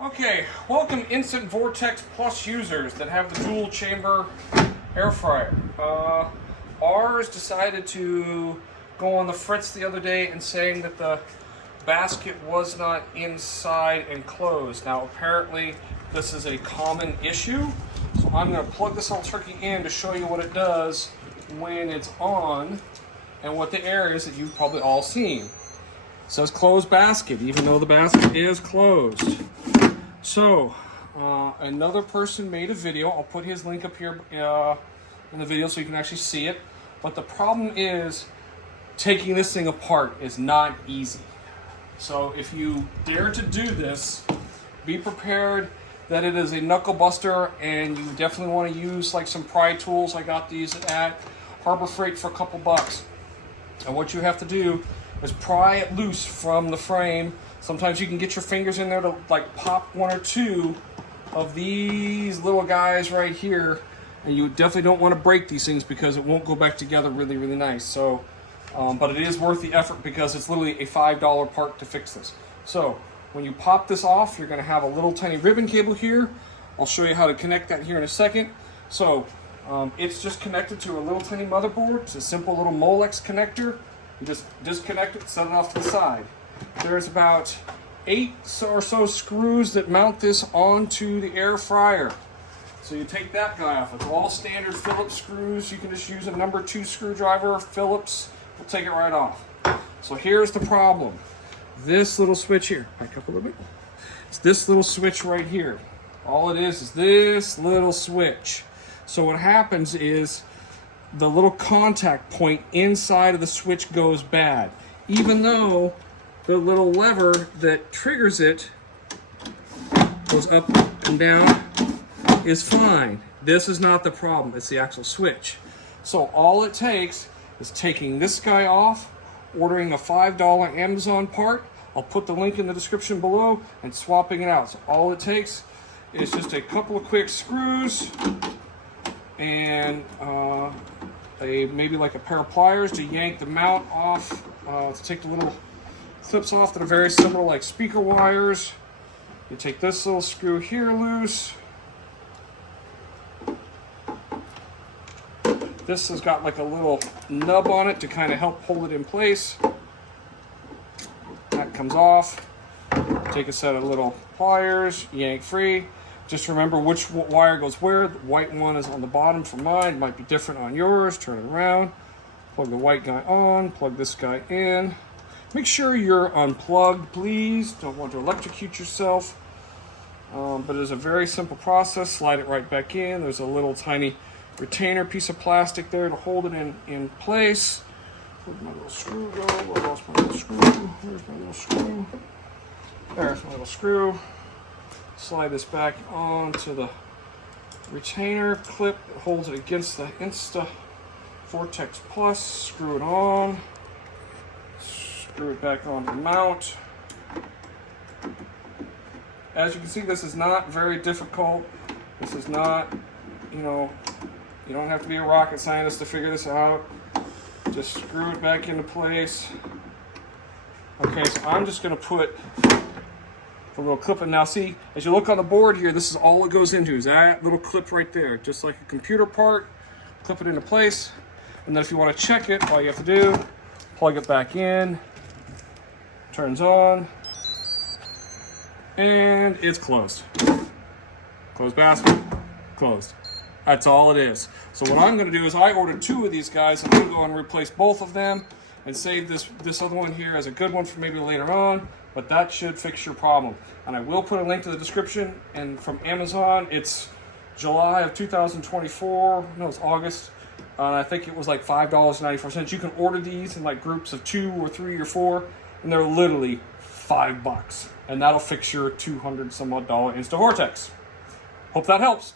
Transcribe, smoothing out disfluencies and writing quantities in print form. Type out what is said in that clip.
Okay, welcome Instant Vortex Plus users that have the dual chamber air fryer. Ours decided to go on the fritz the other day and saying that the basket was not inside and closed. Now apparently this is a common issue, so I'm going to plug this little turkey in to show you what it does when it's on and what the error is that you've probably all seen. It says closed basket, even though the basket is closed. So, another person made a video. I'll put his link up here in the video so you can actually see it. But the problem is, taking this thing apart is not easy. So if you dare to do this, be prepared that it is a knuckle buster, and you definitely want to use like some pry tools. I got these at Harbor Freight for a couple bucks. And what you have to do is pry it loose from the frame. Sometimes you can get your fingers in there to like pop one or two of these little guys right here, and you definitely don't want to break these things because it won't go back together really nice. So, but it is worth the effort because it's literally a $5 part to fix this. So when you pop this off, you're going to have a little tiny ribbon cable here. I'll show you how to connect that here in a second. So it's just connected to a little tiny motherboard. It's a simple little Molex connector. You just disconnect it, set it off to the side. There's about 8 or so screws that mount this onto the air fryer. So you take that guy off. It's all standard Phillips screws. You can just use a number 2 screwdriver. Phillips will take it right off. So here's the problem. This little switch here. Back up a little bit. It's this little switch right here. All it is this little switch. So what happens is the little contact point inside of the switch goes bad. Even though the little lever that triggers it goes up and down is fine. This is not the problem, it's the actual switch. So all it takes is taking this guy off, ordering a $5 Amazon part. I'll put the link in the description below, and swapping it out. So all it takes is just a couple of quick screws and maybe like a pair of pliers to yank the mount off, to take the little clips off that are very similar, like speaker wires. You take this little screw here loose. This has got like a little nub on it to kind of help hold it in place. That comes off. Take a set of little pliers, yank free. Just remember which wire goes where. The white one is on the bottom for mine. It might be different on yours. Turn it around. Plug the white guy on. Plug this guy in. Make sure you're unplugged, please. Don't want to electrocute yourself. But it is a very simple process. Slide it right back in. There's a little tiny retainer piece of plastic there to hold it in place. Where'd my little screw go? I lost my little screw. Where's my little screw? There's my little screw. Slide this back onto the retainer clip that holds it against the Insta Vortex Plus. Screw it on. Screw it back onto the mount. As you can see, this is not very difficult. This is not, you don't have to be a rocket scientist to figure this out. Just screw it back into place. Okay, so I'm just going to put a little clip in. Now see, as you look on the board here, this is all it goes into, is that little clip right there. Just like a computer part, clip it into place. And then if you want to check it, all you have to do, plug it back in, turns on, and it's closed. Closed basket, closed. That's all it is. So what I'm going to do is I ordered 2 of these guys. I'm going to go and replace both of them and save this other one here as a good one for maybe later on. But that should fix your problem. And I will put a link to the description. And from Amazon, it's July of 2024. No, it's August. I think it was like $5.94. You can order these in like groups of 2 or 3 or 4, and they're literally $5. And that'll fix your $200 some odd Insta Vortex. Hope that helps.